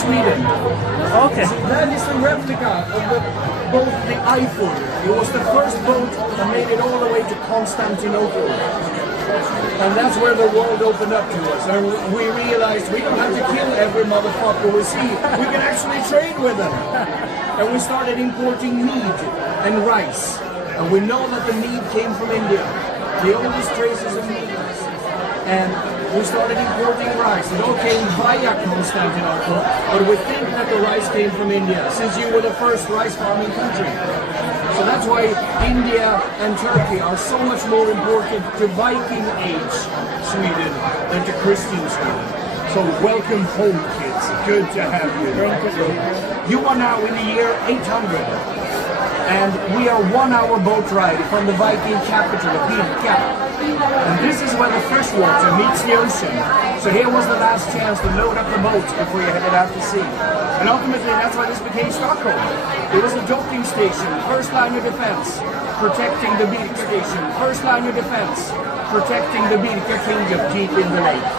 Sweden. Okay. So that is a replica of the boat, the Aifur. It was the first boat that made it all the way to Constantinople. And that's where the world opened up to us. And we realized we don't have to kill every motherfucker we see. We can actually trade with them. And we started importing mead and rice. And we know that the mead came from India. The oldest traces of mead. And we started importing rice. It all came via Constantinople, but we think that the rice came from India, since you were the first rice farming country. So that's why India and Turkey are so much more important to Viking age Sweden than to Christian Sweden. So welcome home, kids. Good to have you. You are now in the year 800. And we are 1 hour boat ride from the Viking capital of Pirka. And this is where the freshwater meets the ocean. So here was the last chance to load up the boats before you headed out to sea. And ultimately that's why this became Stockholm. It was a docking station, first line of defense, protecting the Birka station, first line of defense, protecting the Birka kingdom deep in the lake.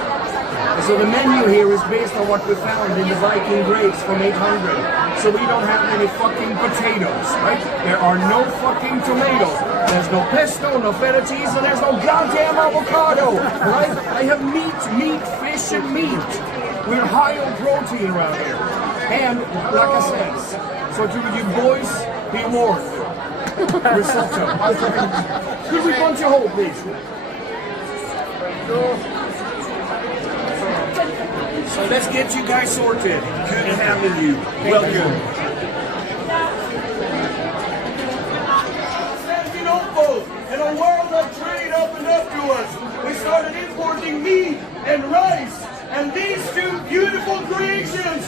And so the menu here is based on what we found in the Viking graves from 800. So we don't have any fucking potatoes, right? There are no fucking tomatoes. There's no pesto, no feta cheese, and there's no goddamn avocado, right? I have meat, fish, and meat. We're high on protein around here. And, like I said, so to you boys, be warned. Risotto. Could we punch a hole, please? So let's get you guys sorted. Good having you. Welcome. Constantinople, in a world of trade opened up to us. We started importing meat and rice, and these two beautiful creations.